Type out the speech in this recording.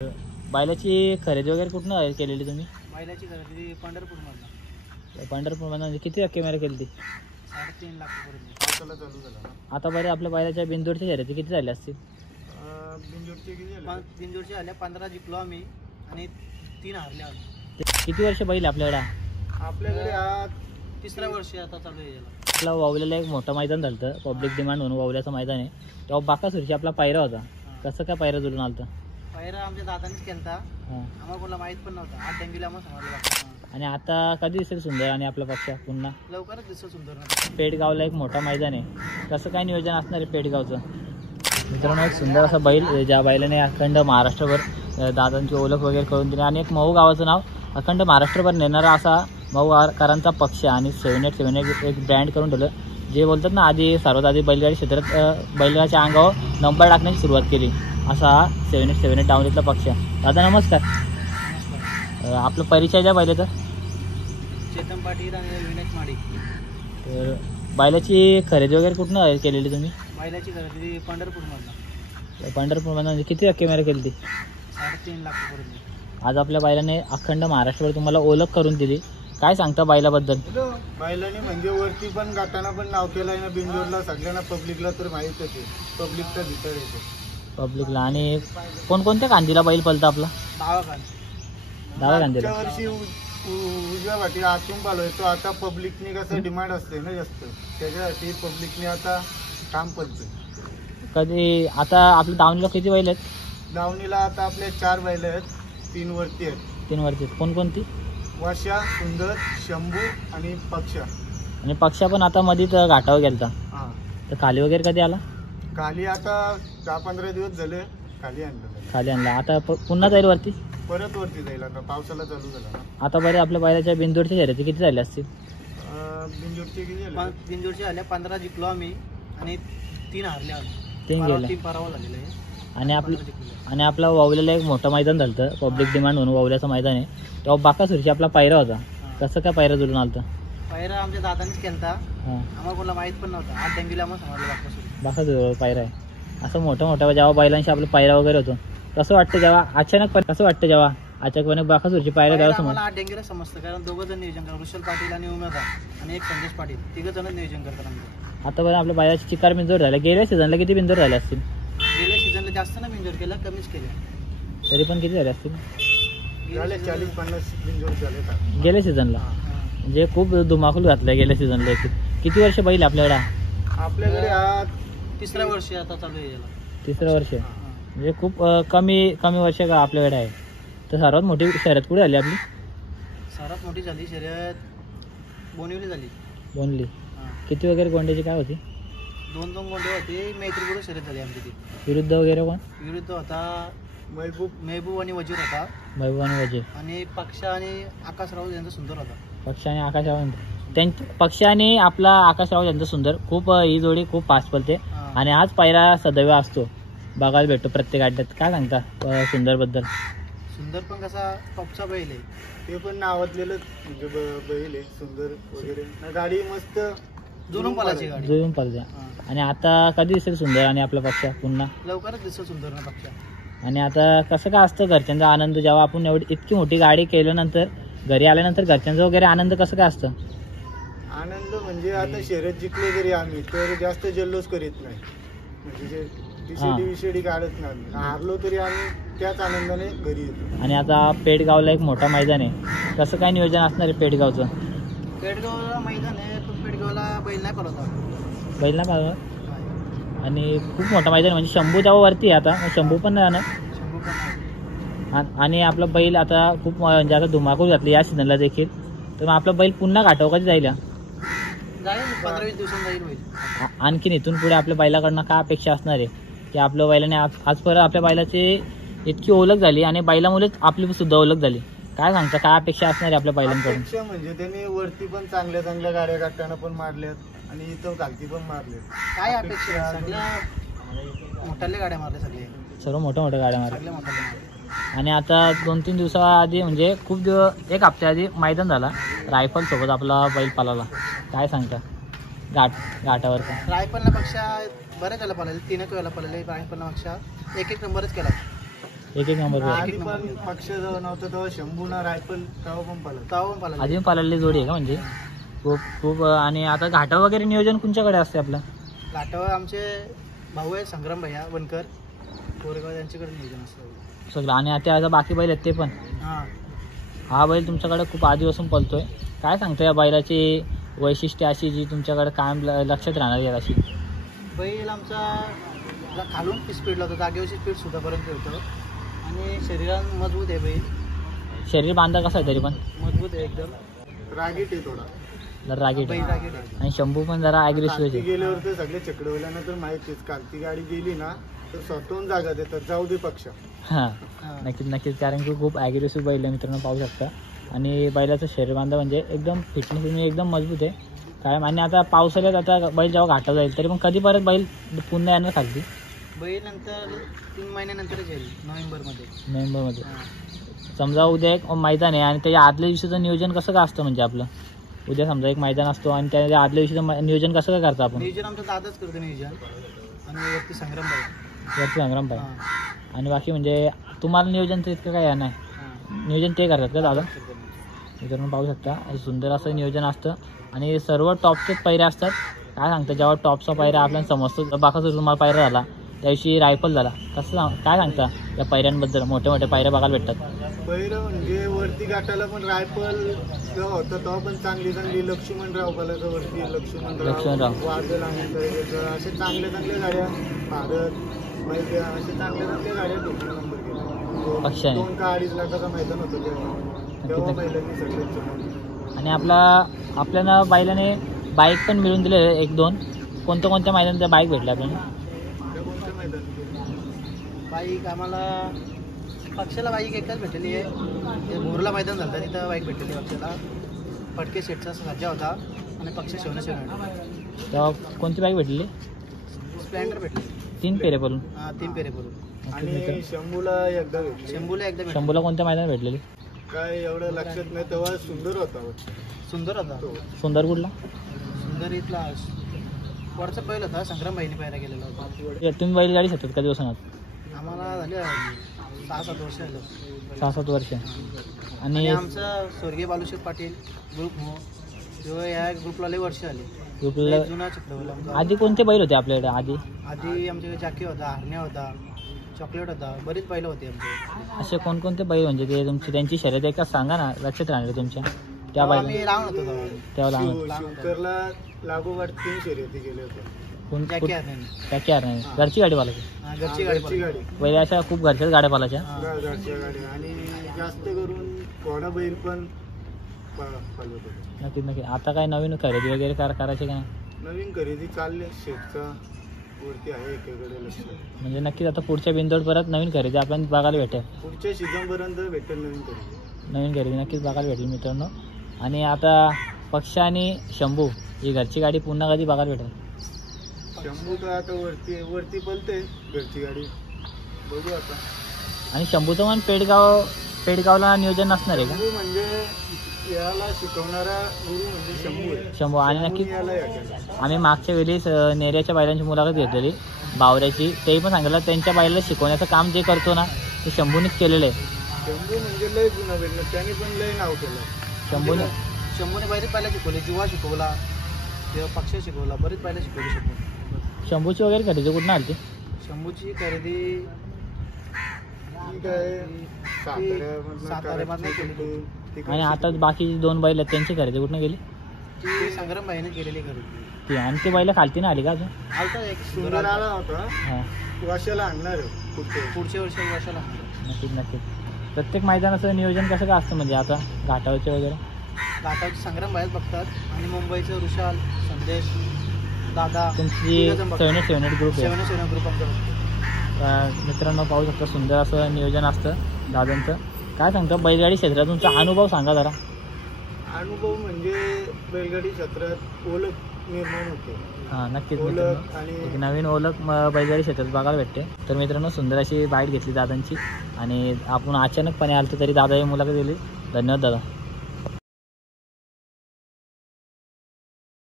बैलाची खरेदी वगैरे कुठून केलेली तुम्ही? बैलाची खरेदी पंढरपूरमधनं. पंढरपूरमध्ये म्हणजे किती रक्कमेला केली ती? 3.5 लाखापर्यंत चालू झाला. आता बरे आपल्या बैलाच्या बिंदूरच्या शर्यती किती झाल्या असतील? बिंजोरचे आल्या 15 जिंकलो आम्ही आणि 3 हारले आम्ही. किती वर्ष बैल आपल्याकडे? आपल्याकडे हा 3रा वर्ष आता चालू आहे याला. आपला वावल्याला एक मोठं मैदान झालं पब्लिक डिमांड म्हणून वावल्याचं मैदान आहे. तेव्हा बाकासुरची आपला पायरा होता. कसं काय पायरा जुळून आलं? पायरा आमच्या दादानेच केलता. आम्हाला कोणाला माहित पण नव्हता. 8 डेंगीला आम्हाला समजलं. आणि आता कधी दिसेल सुंदर आणि आपला पक्ष पुन्हा? लवकरच दिसतो सुंदर. पेडगावला एक मोठा मैदान आहे. कसं काय नियोजन असणार आहे पेडगावचं? मित्रांनो, एक सुंदर असा बैल ज्या बैलाने अखंड महाराष्ट्रभर दादांची ओळख वगैरे करून दिली आणि एक मऊ गावाचं नाव अखंड महाराष्ट्रभर नेणारा असा मऊकरांचा पक्ष आणि 787 एक ब्रँड करून ठेवलं. जे बोलतात ना, आधी सर्वात आधी बैलगाडी क्षेत्रात बैलगाडीच्या अंगावर नंबर टाकण्याची सुरुवात केली असा 787 डावणीतला पक्ष. दादा नमस्कार. आपलं परिचय द्या बैलाचा. चेतन पाटील आणि विनायक माडी. तर बैलाची खरेदी वगैरे कुठून केलेली तुम्ही? बैलाची खरेदी पंढरपूरमधनं. पंढरपूरमध्ये म्हणजे किती रक्कमेला केली ती? 3.5 लाखापर्यंत. आज आपल्या बैलाने अखंड महाराष्ट्रभर तुम्हाला ओळख करून दिली. काय सांगता बैलाबद्दल? बैलाने म्हणजे वरती पण गाताना पण नाव केलं आहे ना बिंजोरला. सगळ्यांना पब्लिकला तर माहीतच आहे. पब्लिकचा भीतर येतो पब्लिकला. आणि कोणकोणत्या कांदीला बैल पलता आपला? डाव्या कांदीला. वर्षी उजव्या वाटी आतून पालो तो. आता पब्लिकने कसं डिमांड असते ना जास्त, त्याच्यासाठी पब्लिकने आता काम पलतोय. कधी आता आपल्या दावणीला किती बैल आहेत? दावणीला आता आपले 4 बैल आहेत. 3 वरती आहेत. 3 वरती. कोणकोणती? वर्षा, सुंदर, शंभू आणि पक्षा. आणि पक्षा पण आता मध्येच घाटावर गेलता. हां. तर खाली वगैरे कधी आला? खाली आता 10-15 दिवस झाले खाली आणलं. खाली आणला. आता पुन्हा जाईल वरती? परत वरती जाईल आता पावसाला चालू झाला ना. आता बरे आपल्या बैलाच्या बिंदूरच्या शर्यती किती झाल्या असतील? बिंजोरचे आल्या 15 जिंकलो आम्ही आणि 3 हारले आम्ही. 3 गेले. 3 पराभव झालेले आहे. आणि आपला वावल्याला एक मोठं मैदान झालं पब्लिक डिमांड म्हणून वावल्याचं मैदान आहे. तेव्हा बाकासुरची आपला पायरा होता. कसं काय पायरा जुळून आलं? पायरा आमच्या दादानेच केलता. आम्हाला कोणाला माहित पण नव्हता. 8 डेंगीला आम्हाला समजलं बाकासुर पायरा आहे. असं मोठं जेव्हा बैलांशी आपलं पायरा वगैरे होतो कसं वाटतं जेव्हा अचानकपणे बाकासुरची पायरा द्यावं समोर? आम्हाला 8 डेंगीला समजतं कारण 2 जण नियोजन करतात. ऋषल पाटील आणि उमेदा आणि एक संदेश पाटील. 3 जण नियोजन करतात. आता बरं आपल्या बैलाची चिकार बिंजोर झाल्या. गेल्या सीझनला किती बिंजोर झाले असतील? गेल्या सीझनला जास्त ना बिंजोर केला, कमीच केलं. तरी पण किती झाले असतील? 40-50 बिंजोर झाले गेल्या सीझनला. म्हणजे खूप धुमाकूल घातलाय गेल्या सीझनला. किती वर्ष बैल आपल्याकडे? आपल्याकडे हा 3रा वर्ष आता चालू आहे याला. 3रं वर्ष. म्हणजे खूप कमी वर्ष का आपल्याकडे आहे. तर सर्वात मोठी शर्यत कुठे झाली आपली? सर्वात मोठी झाली शर्यत बोनिवली झाली. बोनली. किती वगैरे गोंड्याची काय होती? 2 गोंडे होते. मैत्रीपूर्ण शर्यत झाली आमची ती. विरुद्ध वगैरे कोण? विरुद्ध होता महबूब आणि वजीर होता. महबूब आणि वजीर. आणि पक्षा आणि आकाशराव यांचा सुंदर होता. पक्ष आणि आकाशराव पक्ष आणि आपला आकाशराव यांचा सुंदर. खूप ही जोडी खूप फास्ट पलते. आणि आज पायरा सदैव असतो बघायला भेटतो प्रत्येक अड्ड्यात. काय सांगता सुंदर बद्दल? सुंदर पण कसा टॉपचा बैल आहे. ते पण नावाजलेलं म्हणजे बैल आहे सुंदर वगैरे. गाडी मस्त जुळून पालते. आणि आता कधी दिसेल सुंदर आणि आपला पक्ष पुन्हा? लवकरच दिसतो सुंदर ना पक्ष. आणि आता कसं काय असतं घरच्यांचा आनंद जेव्हा आपण इतकी मोठी गाडी केल्यानंतर घरी आल्यानंतर घरच्यांचा वगैरे आनंद कसं काय असतं? आनंद म्हणजे आता शर्यत जिंकले तरी आम्ही तर जास्त जल्लोष करीत नाही. म्हणजे विषेडी काढत नाही. हारलो तरी आम्ही त्याच आनंदाने घरी येतो. आणि आता पेडगावला एक मोठा मैदान आहे. कसं काय नियोजन असणार आहे पेडगावचं? पेडगावला मैदान आहे पण पेडगावला बैल नाही पळवता. बैल नाही पळवत. आणि खूप मोठा मैदान म्हणजे शंभू तेव्हा वरती आता शंभू पण नाही जाणार. आणि आपला बैल आता खूप म्हणजे आता धुमाकूळ घातली या सीझनला देखील. तर मग आपला बैल पुन्हा घाटावर कधी जाईल? 15-20 दिवसांनी जाईल. आणखीन इथून पुढे आपल्या बैलाकडनं काय अपेक्षा असणार आहे की आपल्या बैलाने आजपर्यंत आपल्या बैलाची इतकी ओळख झाली आणि बैलामुळेच आपली सुद्धा ओळख झाली. काय सांगता काय अपेक्षा असणार आहे आपल्या बैलांकडून? म्हणजे त्यांनी वरती पण चांगल्या गाड्या काढताना पण मारल्यात आणि इथं खालती पण मारल्यात. काय अपेक्षा? मोठ्या गाड्या मारल्या सगळे. सर्व मोठ्या गाड्या मारल्या. आणि आता 2-3 दिवसाआधी म्हणजे एक हप्त्याआधी मैदान झाला रायफल सोबत आपला बैल पालाला. काय सांगता घाटावर? रायफलला पक्षा बऱ्याच वेळेला पळाले. 3 वेळेला पळाले. रायफलला पक्षा 1 नंबरच केला. एक नंबर आधी पण पक्ष जेव्हा नव्हतं तेव्हा शंभूना रायफल तेव्हा पण पाला आधी पण पाळलेली जोडी आहे का म्हणजे खूप खूप. आणि आता घाटा वगैरे नियोजन तुमच्याकडे असते आपलं? घाटावर आमचे भाऊ आहे संग्राम भैया वनकर कोरेगाव, त्यांच्याकडे नियोजन असतं सगळं. आणि आता बाकी बैल आहेत ते पण? हां. हा बैल तुमच्याकडे खूप आधीपासून पळतोय, काय सांगता या बैलाची वैशिष्ट्य अशी जी तुमच्याकडे कायम लक्षात राहणार आहे अशी? बैल आमचा खालून स्पीड लावतो, जागेवरची स्पीड सुद्धापर्यंत होतं आणि शरीरात मजबूत आहे बैल. शरीर बांधा कसं आहे तरी पण? मजबूत आहे एकदम, रागीट आहे थोडा, जरा रागीट बैल आहे. रागीट आहे. आणि शंभू पण जरा ॲग्रेसिव्ह आहे. गेल्यावर तर सगळे चक्रवल्यानंतर माहितीच, कालची गाडी गेली ना तर स्वतःहून जागा देतात, जाऊ दे पक्ष. हां नक्कीच कारण की खूप ॲग्रेसिव्ह बैल आहे मित्रांनो, पाहू शकता. आणि बैलाचं शरीर बांधा म्हणजे एकदम फिटनेस एकदम मजबूत आहे कायम. आणि आता पावसाळ्यात आता बैल जेव्हा घाटात जाईल तरी पण कधी परत बैल पुन्हा येणार खालती? बैल नंतर 3 महिन्यानंतरच येईल, नोव्हेंबरमध्ये. समजा उद्या एक मैदान आहे आणि त्याच्या आदल्या दिवशीचं नियोजन कसं काय असतं म्हणजे आपलं? उद्या समजा एक मैदान असतो आणि त्याच्या आदल्या दिवशीचं नियोजन कसं काय करतो आपण? नियोजन आमचं दादाच करतो नियोजन, आणि वरती संग्राम भाई. आणि बाकी म्हणजे तुम्हाला नियोजन तर इतकं काय नाही, नियोजन ते करतात का दादा? मित्रांनो पाहू शकता सुंदर असं नियोजन असतं आणि सर्व टॉपचेच पायऱ्या असतात. काय सांगता जेव्हा टॉपचा पायऱ्या आपल्याला समजतो, बाकाचा तुम्हाला पायऱ्या झाला त्याविषयी रायफल झाला, कसं काय सांगता या पायऱ्यांबद्दल? मोठ्या मोठ्या पायऱ्या बघायला भेटतात. पहिलं म्हणजे वरती गाठाला पण रायफल जेव्हा होतं तेव्हा पण चांगली लक्ष्मणराव पालाचं वरती, लक्ष्मणराव वादल असे चांगल्या गाड्या, भारत मैद्या असे चांगल्या गाड्या नंबर केला. पक्षाने 2 का 2.5 लाखाचं मैदान होतं तेव्हा बैलांनी सगळ्यात. आणि आपल्याला बैलाने बाईक पण मिळून दिले 1-2. कोणत्या मैदानात बाईक भेटल्या आपल्याला? कोणत्या मैदान बाईक आम्हाला? पक्षाला बाईक एकच भेटलेली आहे, बोरला मैदान झालं तिथं बाईक भेटलेली पक्षाला. फटके शेटचा सज्जा होता आणि पक्ष शेवणं तेव्हा कोणती बाईक भेटलेली? स्प्लेंडर भेटली. 3 फेरे पडून? 3 फेरे पडून. आणि शंभूला एकदा भेटली. शंभूला कोणत्या मैदानात भेटलेली? काय एवढं लक्षात नाही, तेव्हा सुंदर होता. सुंदर कुठला? सुंदर इथला वरचा बैल होता, संग्राम भाईने पायरा गेलेला होता. तुम्ही बैलगाडी शकतात कधी दिवसात? आम्हाला झाले 6-7 वर्ष झालं. 6-7 वर्ष. आणि आमचा स्वर्गीय बालुशेठ पाटील ग्रुप किंवा या ग्रुपला लई वर्ष आली. ग्रुपला जुना चित्रवला. आधी कोणते बैल होते आपल्याकडे? आधी आमच्याकडे जाकी होता, हरण्या होता, चॉकलेट होता, बरीच बैल होती आमचे. असे कोणकोणते बैल म्हणजे ते तुमची त्यांची शर्यत एका सांगा ना, लक्षात राहणार तुमच्या त्या बैल? आम्ही लहान होतो तेव्हा लहान लागोपाठ 3 शर्यती गेले होते. त्या घरची गाडी पालायची? घरची गाडी. पहिले अशा खूप घरच्याच गाड्या पालायच्या? घरच्या गाड्या आणि जास्त करून घोडा बैल पण पालवत होते. नक्की. आता काय नवीन खरेदी वगैरे करायची का? नवीन खरेदी चालले, शेतचा वरती आहे एकेकडे लक्ष. म्हणजे नक्कीच आता पुढच्या बिंदोड परत नवीन खरेदी आपल्याला बघायला भेटेल. पुढच्या सीझनपर्यंत भेटेल नवीन खरेदी नक्कीच बघायला भेटेल मित्रांनो. आणि आता पक्ष आणि शंभू ही घरची गाडी पुन्हा कधी बघायला भेटेल? शंभू तर आता वरती पलते घरची गाडी, बघू आता. आणि शंभूचं पण पेडगावला नियोजन नसणार आहे का? म्हणजे याला शिकवणारा गुरु म्हणजे शंभू. आणि नक्की आम्ही मागच्या वेळेस नेऱ्याच्या बैलांची मुलाखत घेतलेली बावऱ्याची, तेही पण सांगितलं त्यांच्या बैलाला शिकवण्याचं काम जे करतो ना ते शंभूनेच केलेलं आहे. शंभू म्हणजे लय जुना भेटलं, त्यांनी पण लय नाव केलं. शंभूने बरेच पहिला शिकवले, जीवा शिकवला, तेव्हा पक्ष शिकवला, बरेच पहिला शिकवली. शंभूची वगैरे खरेदी कुठून आली? शंभूची खरेदी साताऱ्यामधून केली. आणि आता बाकी 2 बैल आहेत त्यांची खरेदी कुठून गेली? ती संग्राम भाईने केलेली खरेदी. ती आणि ती बैल खालती ना आली का अजून? आलता एक सुंदर आला होता. वर्षाला आणणार पुढच्या वर्षी वर्षाला. नक्कीच. प्रत्येक मैदानाचं नियोजन कसं काय असतं म्हणजे आता घाटावरचे वगैरे? घाटावरचे संग्राम बाहेर बघतात आणि मुंबईचं ऋषाल, संदेश, दादा, तुमची 7 ग्रुप आहे. 7 ग्रुप आमचा. मित्रांनो पाहू शकता सुंदर असं नियोजन असतं दादांचं. काय सांगतं बैलगाडी क्षेत्रात तुमचा अनुभव सांगा जरा. अनुभव म्हणजे बैलगाडी क्षेत्रात ओळख निर्माण होते. हां नक्कीच एक नवीन ओळख बैलगाडी क्षेत्रात बघायला भेटते. तर मित्रांनो सुंदर अशी बाईट घेतली दादांची आणि आपण अचानकपणे आलो तरी दादा ही मुलाखत दिली. धन्यवाद दादा.